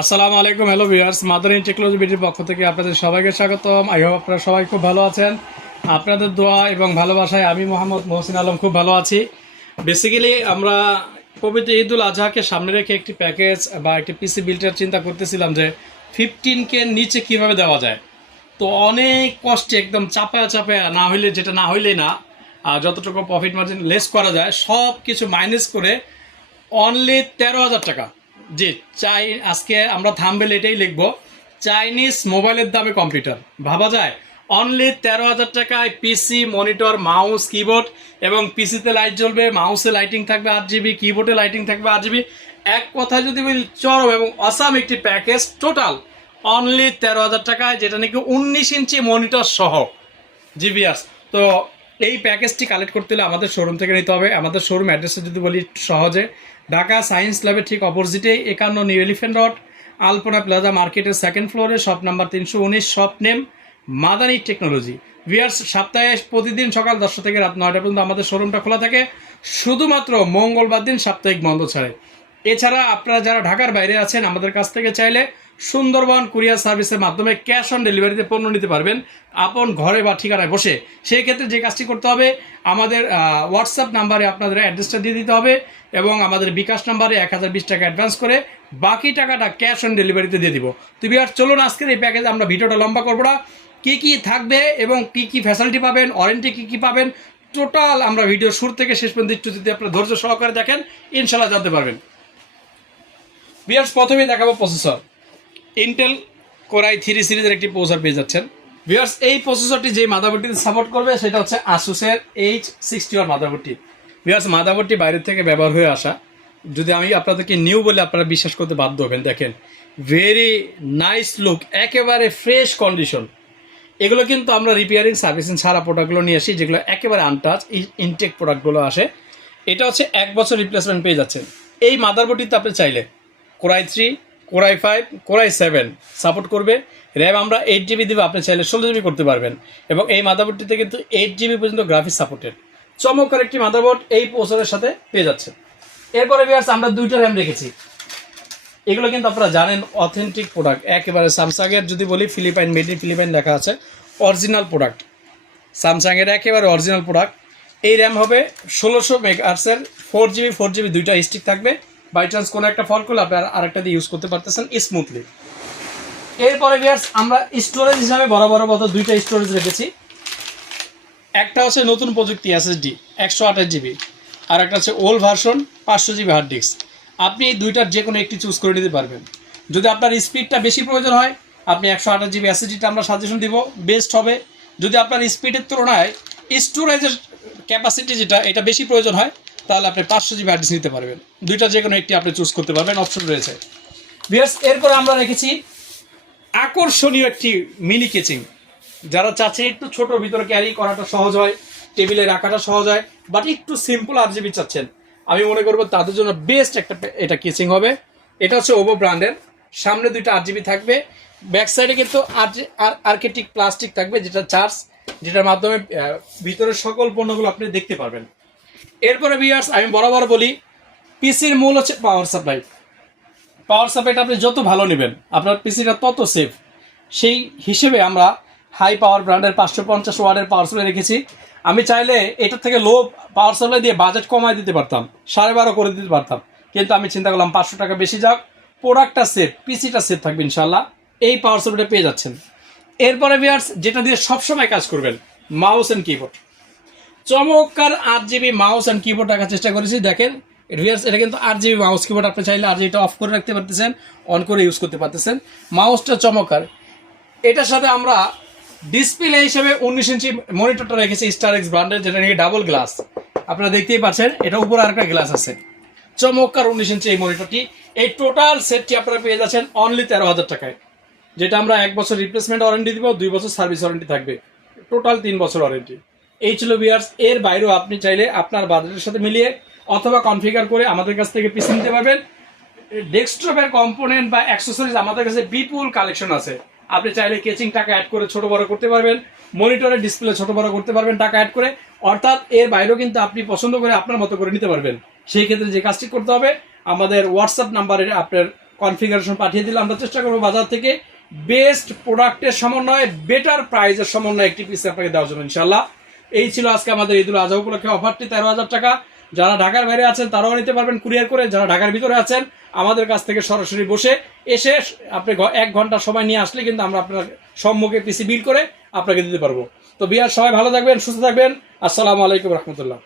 আসসালামু আলাইকুম hello viewers মাদারিন টেকনোলজি বিটির পক্ষ থেকে আপনাদের সবাইকে স্বাগতম। আই হোপ আপনারা সবাই খুব ভালো আছেন। আপনাদের দোয়া এবং ভালোবাসায় আমি মোহাম্মদ মহসিন আলম খুব ভালো আছি। বেসিক্যালি আমরা পবিত্র ঈদুল আজহাকে সামনে রেখে একটি প্যাকেজ বা একটি পিসি বিল্টের চিন্তা করতেছিলাম যে ফিফটিন কে নিচে কীভাবে দেওয়া যায়। তো অনেক কষ্টে একদম চাপায়া চাপায়া না হইলে, যেটা না হইলে না আর যতটুকু প্রফিট মার্জিন লেস করা যায় সব কিছু মাইনাস করে অনলি তেরো হাজার টাকা। জি, চাই আজকে আমরা থামবেল এটাই লিখব। চাইনিজ মোবাইলের দামে কম্পিউটার। ভাবা যায় অনলি তেরো হাজার টাকায় পিসি, মনিটর, মাউস, কিবোর্ড এবং পিসিতে লাইট জ্বলবে, মাউসে লাইটিং থাকবে আট জিবি কিবোর্ডে লাইটিং থাকবে আট জিবি এক কথায় যদি বলি, চরম এবং অসাম একটি প্যাকেজ টোটাল অনলি তেরো হাজার টাকায়, যেটা নাকি উনিশ ইঞ্চি মনিটর সহ জিবিএস। তো এই প্যাকেজটি কালেক্ট করতে হলে আমাদের শোরুম থেকে নিতে হবে। আমাদের শোরুম অ্যাড্রেসে যদি বলি সহজে ঢাকা সায়েন্স ল্যাবের ঠিক অপোজিটে একান্ন new elephant road, Alpana plaza মার্কেটের সেকেন্ড ফ্লোরে শপ নাম্বার তিনশো উনিশ shop name Madani technology viewers সপ্তাহে প্রতিদিন সকাল দশটা থেকে রাত নয়টা পর্যন্ত আমাদের শোরুমটা খোলা থাকে। শুধুমাত্র মঙ্গলবার দিন সাপ্তাহিক বন্ধ ছাড়ে। এছাড়া আপনারা যারা ঢাকার বাইরে আছেন, আমাদের কাছ থেকে চাইলে সুন্দরবন কুরিয়ার সার্ভিসের মাধ্যমে ক্যাশ অন ডেলিভারিতে পণ্য নিতে পারবেন। আপন ঘরে বা ঠিকানায় বসে। সেই ক্ষেত্রে যে কাজটি করতে হবে, আমাদের হোয়াটসঅ্যাপ নাম্বারে আপনাদের অ্যাড্রেসটা দিয়ে দিতে হবে এবং আমাদের বিকাশ নাম্বারে এক হাজার বিশ টাকা অ্যাডভান্স করে বাকি টাকাটা ক্যাশ অন ডেলিভারিতে দিয়ে দিব। তুমি আর চলুন আজকের এই প্যাকেজ আমরা ভিডিওটা লম্বা করব না। কী কী থাকবে এবং কী কী ফ্যাসিলিটি পাবেন ওয়ারেন্টি কী কী পাবেন টোটাল আমরা ভিডিও শুরু থেকে শেষ পর্যন্ত একটু যদি আপনারা ধৈর্য সহকারে দেখেন ইনশাল্লাহ জানতে পারবেন। বিয়ার্স প্রথমেই দেখাবো প্রসেসর ইন্টেল কোরাই থ্রি সিরিজের একটি প্রসেসর পেয়ে যাচ্ছেন। ভিউয়ার্স এই প্রসেসরটি যে মাদারবোর্ডটিতে সাপোর্ট করবে, সেটা হচ্ছে আসুসের এইচ সিক্সটি ওয়ান মাদারবোর্ডটি। ভিউয়ার্স মাদারবোর্ডটি বাইরের থেকে ব্যবহার হয়ে আসা। যদি আমি আপনাদেরকে নিউ বলে আপনারা বিশ্বাস করতে বাধ্য হবেন, দেখেন ভেরি নাইস লুক একেবারে ফ্রেশ কন্ডিশন এগুলো কিন্তু আমরা রিপেয়ারিং সার্ভিসিং ছাড়া প্রোডাক্টগুলো নিয়ে আসি, যেগুলো একেবারে আনটাচ ইনটেক প্রোডাক্টগুলো আসে। এটা হচ্ছে এক বছর রিপ্লেসমেন্ট পেয়ে যাচ্ছেন। এই মাদারবোর্ডটিতে আপনি চাইলে core i three core i five core i seven support করবে। র্যাম আমরা এইট জিবি দেবো, আপনি চাইলে ষোলো জিবি করতে পারবেন। এবং এই মাদারবোর্ডটিতে কিন্তু এইট জিবি পর্যন্ত গ্রাফিক্স সাপোর্টেড চমৎকার একটি মাদারবোর্ড এই প্রসেসরের সাথে পেয়ে যাচ্ছে এরপরে বিয়ার্স আমরা দুইটা র্যাম রেখেছি। এগুলো কিন্তু আপনারা জানেন অথেন্টিক প্রোডাক্ট একেবারে স্যামসাংয়ের যদি বলি ফিলিপাইন মেড ইন ফিলিপাইন লেখা আছে অরিজিনাল প্রোডাক্ট স্যামসাংয়ের একেবারে অরিজিনাল প্রোডাক্ট এই র্যাম হবে ষোলোশো মেগাহার্সের ফোর জিবি ফোর জিবি দুইটা স্টিক থাকবে। বাই চান্স কোনো একটা ফল করলে আপনার আরেকটা দিয়ে ইউজ করতে পারতেছেন স্মুথলি এরপরে ভিয়ার্স আমরা স্টোরেজ হিসাবে বড় বড় মতো দুইটা স্টোরেজ রেখেছি। একটা হচ্ছে নতুন প্রযুক্তি এসএসডি একশো আঠাশ জিবি আর একটা হচ্ছে ওল্ড ভার্সন পাঁচশো জিবি হার্ড ডিস্ক আপনি এই দুইটার যে কোনো একটি চুজ করে নিতে পারবেন। যদি আপনার স্পিডটা বেশি প্রয়োজন হয়, আপনি একশো আঠাশ জিবি এসএসডিটা আমরা সাজেশন দিব বেস্ট হবে। যদি আপনার স্পিডের তুলনায় স্টোরেজের ক্যাপাসিটি যেটা, এটা বেশি প্রয়োজন হয় তাহলে আপনি পাঁচশো জিবি হার্ড ডিস্ক নিতে পারবেন। দুইটা যে কোনো একটি আপনি চুজ করতে পারবেন অপশন রয়েছে। বিয়ার্স এরপরে আমরা রেখেছি আকর্ষণীয় একটি মিনি কেচিং যারা চাচ্ছে একটু ছোট ভিতরে ক্যারি করাটা সহজ হয়, টেবিলে রাখাটা সহজ হয় বাট একটু সিম্পল আর জিবি চাচ্ছেন। আমি মনে করব তাদের জন্য বেস্ট একটা এটা কেচিং হবে। এটা হচ্ছে ওভো ব্র্যান্ডের সামনে দুইটা আট জিবি থাকবে। ব্যাক সাইডে কিন্তু আর আর্কেটিক প্লাস্টিক থাকবে, যেটা চার্জ যেটার মাধ্যমে ভিতরের সকল পণ্যগুলো আপনি দেখতে পারবেন। এরপরে বিয়ার্স আমি বরাবর বলি পিসির মূল হচ্ছে পাওয়ার সাপ্লাই পাওয়ার সাপ্লাইটা আপনি যত ভালো নেবেন, আপনার পিসিটা তত সেফ সেই হিসেবে আমরা হাই পাওয়ার ব্র্যান্ডের পাঁচশো পঞ্চাশ ওয়ার্ডের পাওয়ার সাপ্লাই রেখেছি। আমি চাইলে এটার থেকে লো পাওয়ার সাপ্লাই দিয়ে বাজেট কমায় দিতে পারতাম, সাড়ে বারো করে দিতে পারতাম। কিন্তু আমি চিন্তা করলাম, পাঁচশো টাকা বেশি যাক প্রোডাক্টটা সেফ পিসিটা সেফ থাকবে ইনশাল্লাহ এই পাওয়ার সাপ্লাইটা পেয়ে যাচ্ছেন। এরপরে বিয়ার্স যেটা দিয়ে সবসময় কাজ করবেন মাউস অ্যান্ড কিবোর্ড চমৎকার আট জিবি মাউস অ্যান্ড কিবোর্ড রাখার চেষ্টা করেছি, দেখেন রিয়ার্স এটা কিন্তু আট জিবি মাউস কিবোর্ড আপনি চাইলে আর জিবিটা অফ করে রাখতে পারতেছেন অন করে ইউজ করতে পারতেছেন। মাউসটা চমৎকার। এটার সাথে আমরা ডিসপ্লে হিসেবে উনিশ ইঞ্চি মনিটরটা রেখেছি স্টার এক্স ব্র্যান্ডের যেটা নাকি ডাবল গ্লাস আপনারা দেখতেই পাচ্ছেন, এটা উপরে আরেকটা গ্লাস আছে। চমৎকার উনিশ ইঞ্চি এই মনিটরটি এই টোটাল সেটটি আপনারা পেয়ে যাচ্ছেন অনলি তেরো হাজার টাকায়। যেটা আমরা এক বছর রিপ্লেসমেন্ট ওয়ারেন্টি দিব, দুই বছর সার্ভিস ওয়ারেন্টি থাকবে। টোটাল তিন বছর ওয়ারেন্টি এই ছিল বিয়ার্স এর বাইরেও আপনি চাইলে আপনার বাজেটের সাথে মিলিয়ে অথবা কনফিগার করে আমাদের কাছ থেকে পিসি নিতে পারবেন। ডেস্কটপের কম্পোনেন্ট বা অ্যাক্সেসরিজ আমাদের কাছে বিপুল কালেকশন আছে। আপনি চাইলে কেচিং টাকা অ্যাড করে ছোট বড় করতে পারবেন মনিটরের ডিসপ্লে ছোট বড় করতে পারবেন, টাকা অ্যাড করে। অর্থাৎ এর বাইরেও কিন্তু আপনি পছন্দ করে আপনার মতো করে নিতে পারবেন। সেই ক্ষেত্রে যে কাজটি করতে হবে, আমাদের হোয়াটসঅ্যাপ নাম্বারে আপনার কনফিগারেশন পাঠিয়ে দিলে আমরা চেষ্টা করব বাজার থেকে বেস্ট প্রোডাক্টের সমন্বয়ে বেটার প্রাইজের সমন্বয়ে একটি পিস আপনাকে দেওয়ার জন্য ইনশাল্লাহ এই ছিল আজকে আমাদের ঈদুল আজহা উপলক্ষে অফারটি, তেরো হাজার টাকা। যারা ঢাকার বাইরে আছেন, তারাও নিতে পারবেন কুরিয়ার করে। যারা ঢাকার ভিতরে আছেন, আমাদের কাছ থেকে সরাসরি বসে এসে আপনি এক ঘণ্টা সময় নিয়ে আসলে কিন্তু আমরা আপনার সম্মুখে পিসি বিল করে আপনাকে দিতে পারব। তো বিয়ার সবাই ভালো থাকবেন, সুস্থ থাকবেন। আসসালামু আলাইকুম রহমতুল্লাহ।